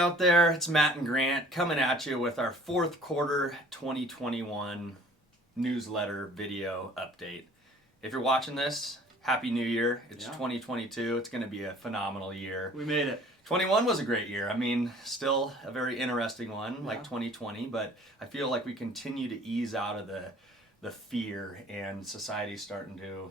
out there, it's Matt and Grant coming at you with our fourth quarter 2021 newsletter video update. If you're watching this, Happy New Year. It's 2022. It's going to be a phenomenal year. We made it. 21 was a great year. I mean, still a very interesting one, like 2020, but I feel like we continue to ease out of the fear, and society's starting to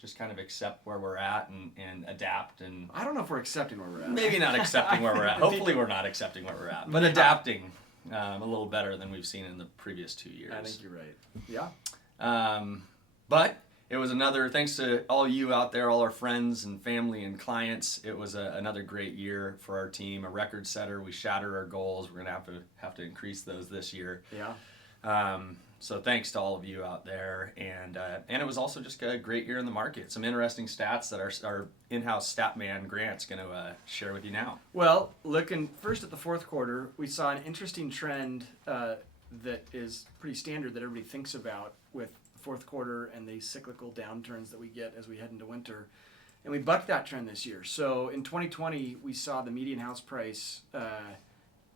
just kind of accept where we're at and adapt. And I don't know if we're accepting where we're at. maybe not accepting where we're at. Hopefully we're not accepting where we're at, but adapting a little better than we've seen in the previous 2 years. I think you're right. Yeah. But it was another, thanks to all you out there, all our friends and family and clients, it was another great year for our team, a record setter. We shattered our goals. We're going to have to increase those this year. Yeah. So thanks to all of you out there, and it was also just a great year in the market. Some interesting stats that our in-house stat man Grant's going to share with you now. Well, looking first at the fourth quarter, we saw an interesting trend that is pretty standard that everybody thinks about with the fourth quarter and the cyclical downturns that we get as we head into winter. And we bucked that trend this year. So in 2020, we saw the median house price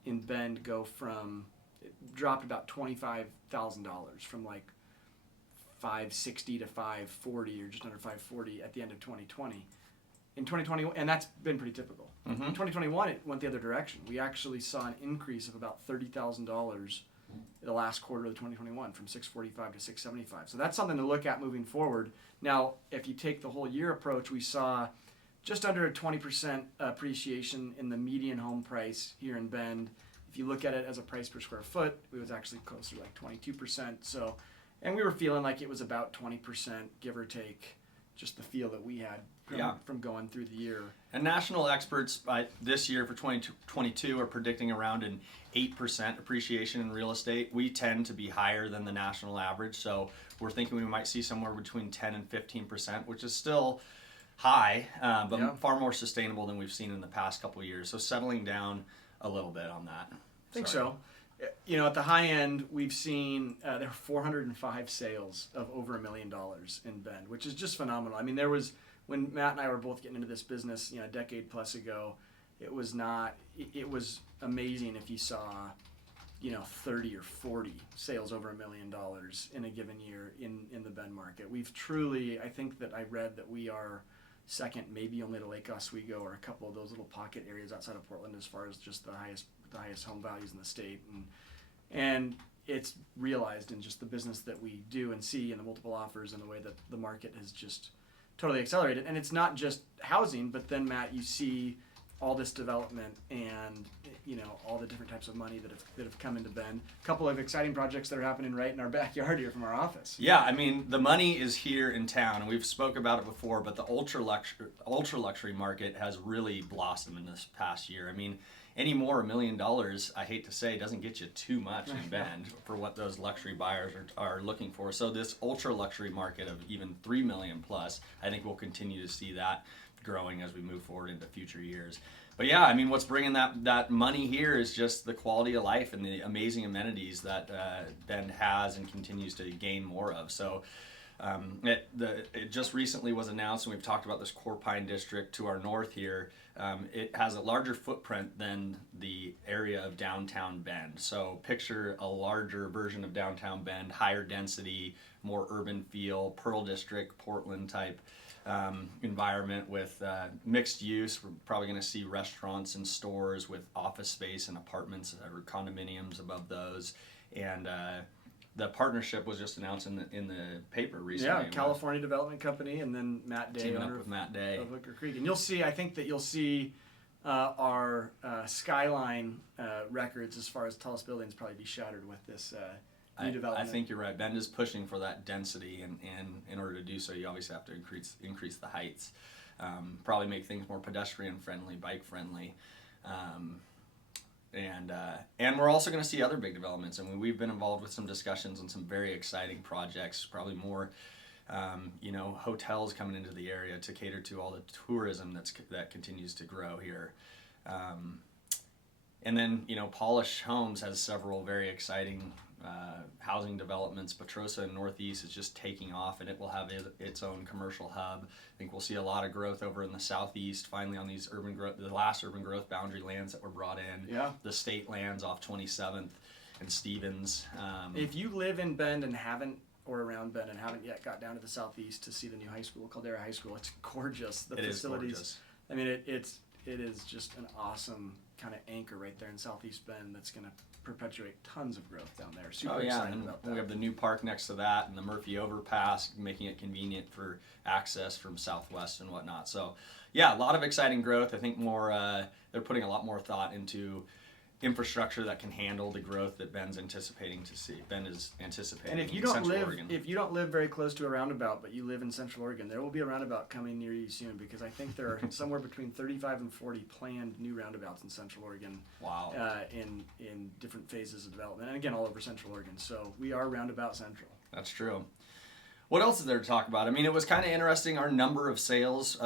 in Bend go from, it dropped about $25,000 from like $560 to $540 or just under $540 at the end of 2020. In 2020, and that's been pretty typical. Mm-hmm. In 2021, it went the other direction. We actually saw an increase of about $30,000 the last quarter of 2021 from $645 to $675. So that's something to look at moving forward. Now, if you take the whole year approach, we saw just under a 20% appreciation in the median home price here in Bend. If you look at it as a price per square foot, it was actually closer to like 22%. So, and we were feeling like it was about 20%, give or take, just the feel that we had from going through the year. And national experts this year for 2022 are predicting around an 8% appreciation in real estate. We tend to be higher than the national average, so we're thinking we might see somewhere between 10 and 15%, which is still high, but far more sustainable than we've seen in the past couple of years. So settling down a little bit on that. I think so. You know, at the high end, we've seen there were 405 sales of over $1 million in Bend, which is just phenomenal. I mean, there was, when Matt and I were both getting into this business, a decade plus ago, it was amazing if you saw, 30 or 40 sales over $1 million in a given year in the Bend market. We've truly, I think that I read that we are second, maybe only to Lake Oswego or a couple of those little pocket areas outside of Portland as far as just the highest home values in the state. And it's realized in just the business that we do and see and the multiple offers and the way that the market has just totally accelerated. And it's not just housing, but then, Matt, you see all this development and all the different types of money that have come into Bend. A couple of exciting projects that are happening right in our backyard here from our office. Yeah, I mean, the money is here in town, and we've spoke about it before, but the ultra luxury market has really blossomed in this past year. I mean, any more $1 million, I hate to say, doesn't get you too much in Bend for what those luxury buyers are looking for. So this ultra luxury market of even $3 million plus, I think we'll continue to see that growing as we move forward into future years. But yeah, I mean, what's bringing that money here is just the quality of life and the amazing amenities that Bend has and continues to gain more of. So it just recently was announced, and we've talked about this Core Pine District to our north here. It has a larger footprint than the area of downtown Bend. So picture a larger version of downtown Bend, higher density, more urban feel, Pearl District, Portland type environment with mixed use. We're probably going to see restaurants and stores with office space and apartments or condominiums above those. And the partnership was just announced in the paper recently. Yeah, California Development Company, and then Matt Day, teaming owner up with Matt Day of Wicker Creek. And I think that you'll see our skyline records as far as tallest buildings probably be shattered with this new development. I think you're right. Bend is pushing for that density, and in order to do so, you obviously have to increase the heights. Probably make things more pedestrian friendly, bike friendly. And we're also going to see other big developments. I mean, we've been involved with some discussions on some very exciting projects, probably more, hotels coming into the area to cater to all the tourism that continues to grow here. And then, Polish Homes has several very exciting housing developments. Petrosa in Northeast is just taking off, and it will have its own commercial hub. I think we'll see a lot of growth over in the Southeast, finally on these the last urban growth boundary lands that were brought in. Yeah. The state lands off 27th and Stevens. If you live in Bend and or around Bend and haven't yet got down to the Southeast to see the new high school, Caldera High School, it's gorgeous. The facilities, is gorgeous. I mean, it is just an awesome kind of anchor right there in Southeast Bend that's going to perpetuate tons of growth down there. Super excited about that. We have the new park next to that and the Murphy overpass, making it convenient for access from Southwest and whatnot. So, yeah, a lot of exciting growth. I think they're putting a lot more thought into infrastructure that can handle the growth that Bend is anticipating. And if you don't live very close to a roundabout, but you live in Central Oregon, there will be a roundabout coming near you soon, because I think there are somewhere between 35 and 40 planned new roundabouts in Central Oregon. Wow. In different phases of development, and again all over Central Oregon. So we are roundabout central. That's true. What else is there to talk about? I mean, it was kind of interesting. Our number of sales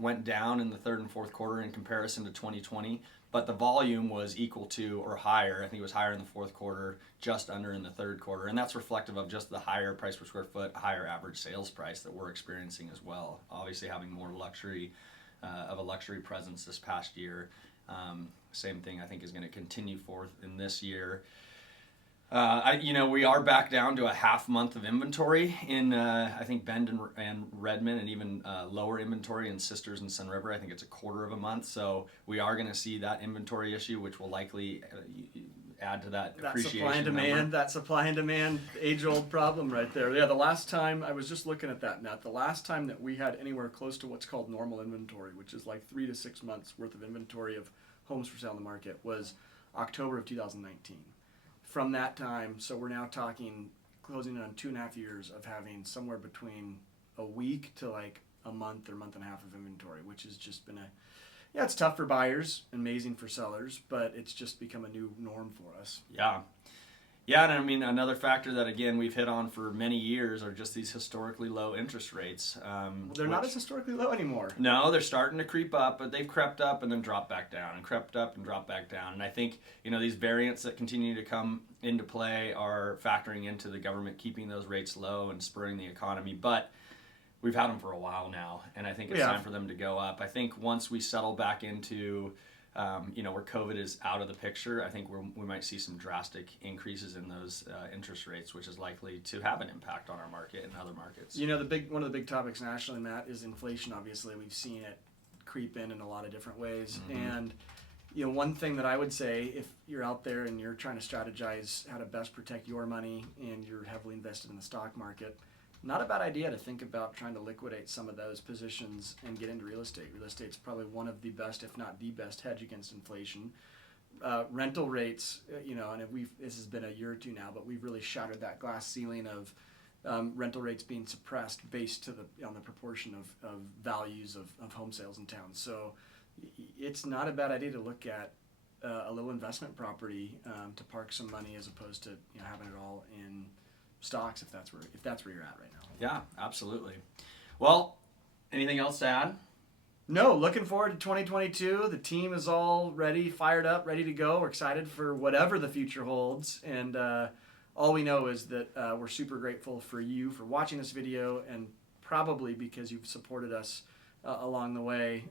went down in the third and fourth quarter in comparison to 2020. But the volume was equal to or higher. I think it was higher in the fourth quarter, just under in the third quarter. And that's reflective of just the higher price per square foot, higher average sales price that we're experiencing as well. Obviously having more luxury, of a luxury presence this past year. Same thing I think is going to continue forth in this year. We are back down to a half month of inventory in, I think, Bend and Redmond, and even lower inventory in Sisters and Sun River. I think it's a quarter of a month. So we are going to see that inventory issue, which will likely add to that appreciation number. That supply and demand, age-old problem right there. Yeah, the last time, I was just looking at that, Matt, the last time that we had anywhere close to what's called normal inventory, which is like 3 to 6 months worth of inventory of homes for sale in the market, was October of 2019. From that time, so we're now talking closing in on 2.5 years of having somewhere between a week to like a month or month and a half of inventory, which has just been it's tough for buyers, amazing for sellers, but it's just become a new norm for us. Yeah. Yeah, and I mean, another factor that, again, we've hit on for many years are just these historically low interest rates. They're not as historically low anymore. No, they're starting to creep up, but they've crept up and then dropped back down, and crept up and dropped back down. And I think, these variants that continue to come into play are factoring into the government keeping those rates low and spurring the economy. But we've had them for a while now, and I think it's time for them to go up. I think once we settle back into where COVID is out of the picture, I think we might see some drastic increases in those interest rates, which is likely to have an impact on our market and other markets. One of the big topics nationally, Matt, is inflation. Obviously, we've seen it creep in a lot of different ways. Mm-hmm. And one thing that I would say, if you're out there and you're trying to strategize how to best protect your money and you're heavily invested in the stock market, not a bad idea to think about trying to liquidate some of those positions and get into real estate. Real estate's probably one of the best, if not the best, hedge against inflation. Rental rates, and this has been a year or two now, but we've really shattered that glass ceiling of rental rates being suppressed based on the proportion of values of home sales in town. So it's not a bad idea to look at a little investment property to park some money, as opposed to having it all in stocks, if that's where you're at right now. Yeah, absolutely. Well, anything else to add? No, looking forward to 2022. The team is all ready, fired up, ready to go. We're excited for whatever the future holds, and all we know is that we're super grateful for you for watching this video, and probably because you've supported us along the way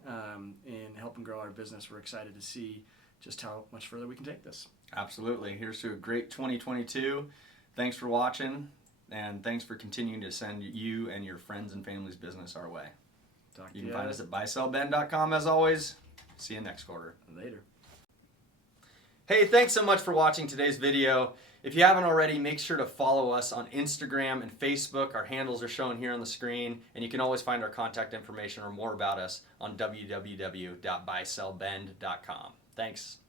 in helping grow our business. We're excited to see just how much further we can take this. Absolutely. Here's to a great 2022. Thanks for watching, and thanks for continuing to send you and your friends and family's business our way. You can find us at buysellbend.com as always. See you next quarter. Later. Hey, thanks so much for watching today's video. If you haven't already, make sure to follow us on Instagram and Facebook. Our handles are shown here on the screen, and you can always find our contact information or more about us on www.buysellbend.com. Thanks.